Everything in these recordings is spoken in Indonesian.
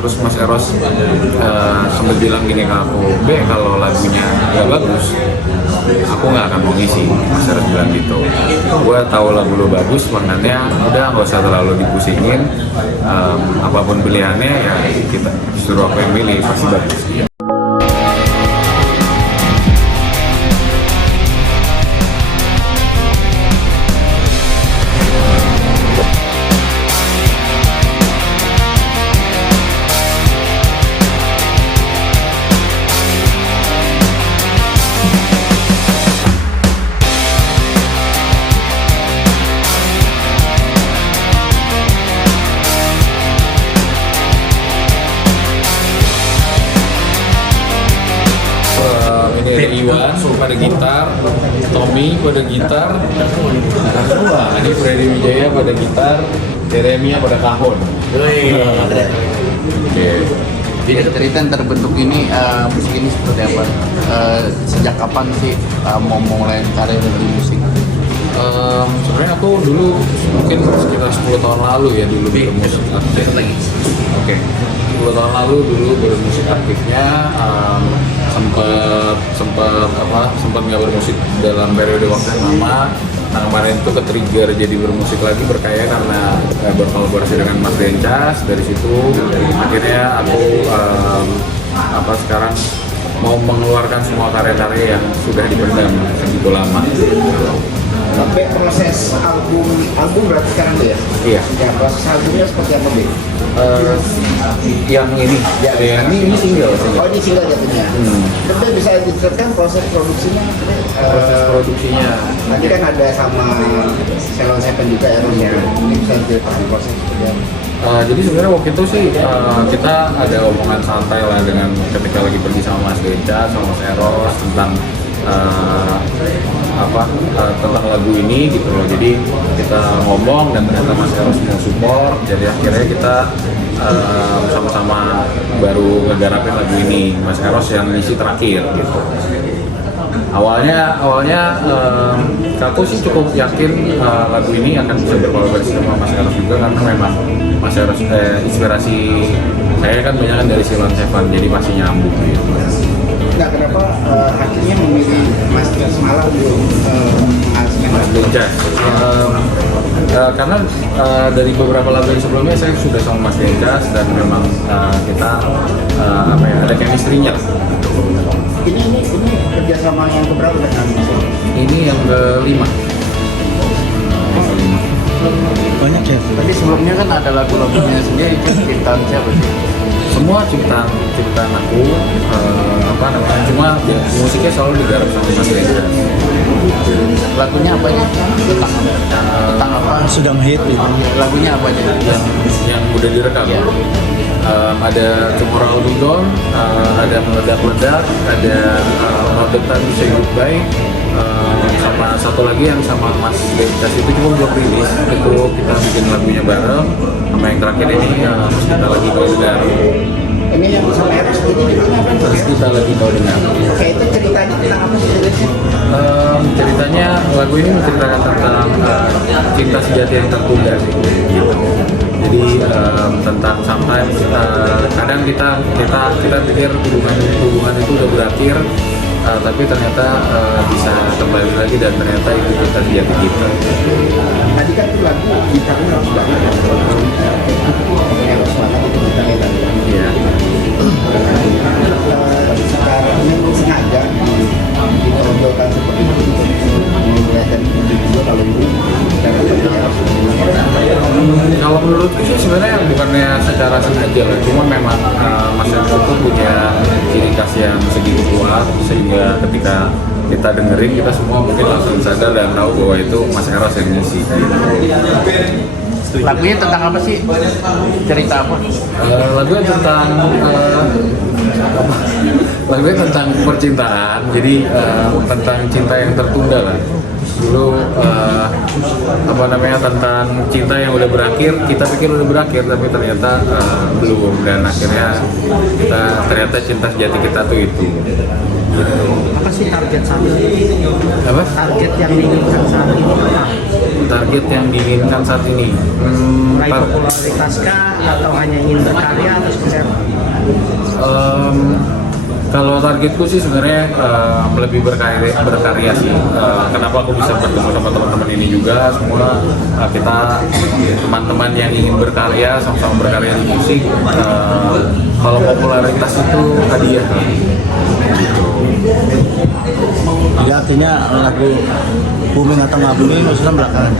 Terus Mas Eros sempat bilang gini ke aku, kalau lagunya nggak bagus aku nggak akan mau ngisi. Mas Eros bilang gitu. Gue tahu lagu lo bagus, makanya udah nggak usah terlalu dipusingin. Apapun pilihannya ya kita suruh aku yang milih pasti bagus. Ini ada Iwan pada gitar, Tommy pada gitar, ini Freddy Wijaya pada gitar, Jeremia pada kahon. Oke. Jadi cerita yang terbentuk ini musik ini seperti apa? Sejak kapan sih mau mulai karir di musik? Sebenarnya aku dulu mungkin sekitar 10 tahun lalu ya dulu bermusik aktif. Oke. 10 tahun lalu dulu bermusik aktifnya sempat nggak bermusik dalam periode waktu yang lama. Nah kemarin itu ke-trigger jadi bermusik lagi berkaya karena berkolaborasi dengan Mas Dencas. Dari situ akhirnya aku sekarang mau mengeluarkan semua karya-karya yang sudah dipendam segitu lama. Sampai proses album berarti sekarang tuh ya? Iya. Ya, proses albumnya seperti apa, Bek? Yang ini, ini single. Oh, ini single jatuhnya. Tentu bisa diceritakan proses produksinya. Proses produksinya. Nanti kan ada sama Salon Seven juga ya, Ros ya. Ini bisa diceritakan proses seperti apa? Jadi sebenarnya waktu itu sih kita ada omongan santai lah dengan ketika lagi pergi sama Mas Deca, sama Mas Eros tentang tentang lagu ini gitu loh. Jadi kita ngomong dan ternyata Mas Eros mau support. Jadi akhirnya kita sama-sama baru ngegarapin lagu ini. Mas Eros yang ngisi terakhir gitu. Awalnya aku sih cukup yakin lagu ini akan bisa berkolaborasi sama Mas Eros juga karena memang Mas Eros inspirasi saya kan banyak dari Silon Seven, jadi pasti nyambung gitu. Nah, kenapa akhirnya memilih Mas Malang untuk menghasilkan Mas Dencas? Karena dari beberapa lagu yang sebelumnya saya sudah sama Mas Dencas dan memang kita ada chemistry-nya. Ini kerjasama yang keberapa dengan Mas? Ini yang kelima. Banyak ya. Tapi sebelumnya kan ada lagu-lagunya sendiri itu ciptaan siapa sih? Semua ciptaan aku, cuma ya, musiknya selalu digarap sama Mas Dencas. Lagunya apa aja? Tentang apa? Sedang hit gitu. Lagunya apa aja? Yang udah direkam. Ada Tomorrow Will Be Gone, ada Meledak-Ledak, ada Not the Time to Say Goodbye, sama satu lagi yang sama Mas Dencas itu cuma belum rilis. Itu kita bikin lagunya bareng. Sama yang terakhir ini kita lagi kau dengar. Ini yang sama Eros ini gimana? Terus kita lagi kau dengar. Oke, itu ceritanya tentang apa sih? Ceritanya lagu ini menceritakan tentang cinta sejati yang tertunda gitu. Jadi tentang sometimes kadang kita pikir hubungan itu udah berakhir, tapi ternyata bisa kembali lagi dan ternyata itu cinta sejati kita. Tadi kan itu lagu gitarnya harus banget ya. Eros banget itu gitarnya tadi. Iya. Sekarang ini sengaja ditonjolkan seperti itu melihatkan itu juga kalau itu Kalau menurutku sih sebenarnya bukannya secara sengaja lah, cuma memang Mas Eros itu punya ciri khas yang segitu kuat sehingga ketika kita dengerin kita semua mungkin langsung sadar dan tahu bahwa itu Mas Eros yang ngisi. Lagunya tentang apa sih? Cerita apa? Lagunya tentang percintaan, jadi tentang cinta yang tertunda lah. Dulu tentang cinta yang udah berakhir, kita pikir udah berakhir tapi ternyata belum, dan akhirnya ternyata cinta sejati kita tuh itu. Gitu. Apa sih target saat ini? Apa? Target yang diinginkan saat ini apa? Target yang diinginkan saat ini. Meraih popularitas kah atau hanya ingin berkarya atau seperti apa? Kalau targetku sih sebenarnya lebih berkarya sih. Kenapa aku bisa bertemu sama teman-teman ini juga, semua kita teman-teman yang ingin berkarya, sama-sama berkarya di musik. Kalau popularitas itu hadiah. Jadi artinya lagu booming atau nggak booming maksudnya belakangan.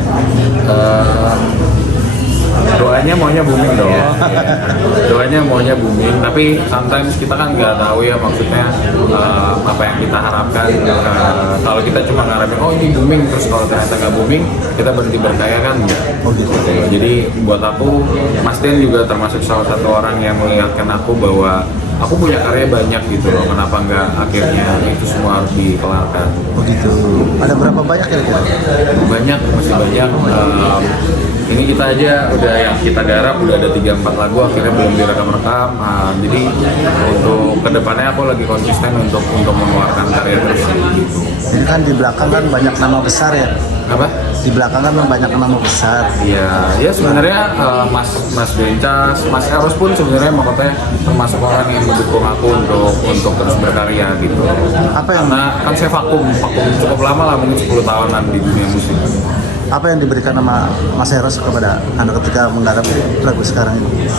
Doanya maunya booming dong. Ya. Doanya maunya booming, tapi sometimes kita kan nggak tahu ya maksudnya apa yang kita harapkan. Kalau kita cuma ngarepin oh ini booming, terus kalau ternyata nggak booming kita berhenti berkarya kan enggak. Oh gitu. Jadi buat aku Mas Den juga termasuk salah satu orang yang mengingatkan aku bahwa aku punya karya banyak gitu loh, kenapa nggak akhirnya itu semua harus dikelarkan. Begitu. Ada berapa banyak kira-kira? Banyak, masih banyak. Ini kita aja udah yang kita garap udah ada 3-4 lagu akhirnya belum direkam-rekam. Jadi untuk kedepannya aku lagi konsisten untuk mengeluarkan karya terus gitu. Ini kan di belakang kan banyak nama besar ya. Apa? Di belakang kan banyak nama besar. Ya sebenarnya Mas Bencas, Mas Eros pun sebenarnya makanya termasuk orang yang mendukung aku untuk terus berkarya gitu. Apa yang Karena kan saya vakum cukup lama lah, mungkin 10 tahunan di dunia musik. apa yang diberikan sama Mas Eros kepada Anda ketika menggarap lagu sekarang ini?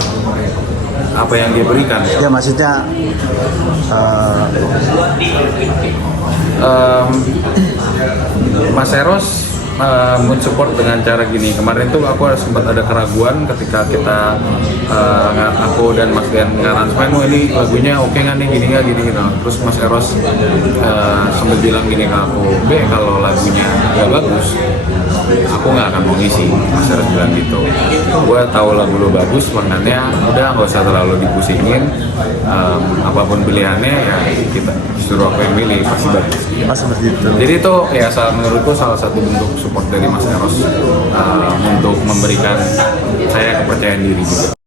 Apa yang dia berikan? Ya maksudnya Mas Eros mensupport dengan cara gini. Kemarin tuh aku sempat ada keraguan ketika kita aku dan Mas Den ngaransemen, oh ini lagunya oke nggak nih, gini nggak gini gitu. Terus Mas Eros sempat bilang gini ke aku, kalau lagunya nggak bagus aku nggak akan mau ngisi. Mas Eros bilang gitu. Gue tahu lagu lo bagus, makanya udah nggak usah terlalu dipusingin. Apapun pilihannya ya kita suruh aku yang milih pasti bagus. pas seperti itu. Jadi itu ya menurutku salah satu bentuk support dari Mas Eros untuk memberikan saya kepercayaan diri juga.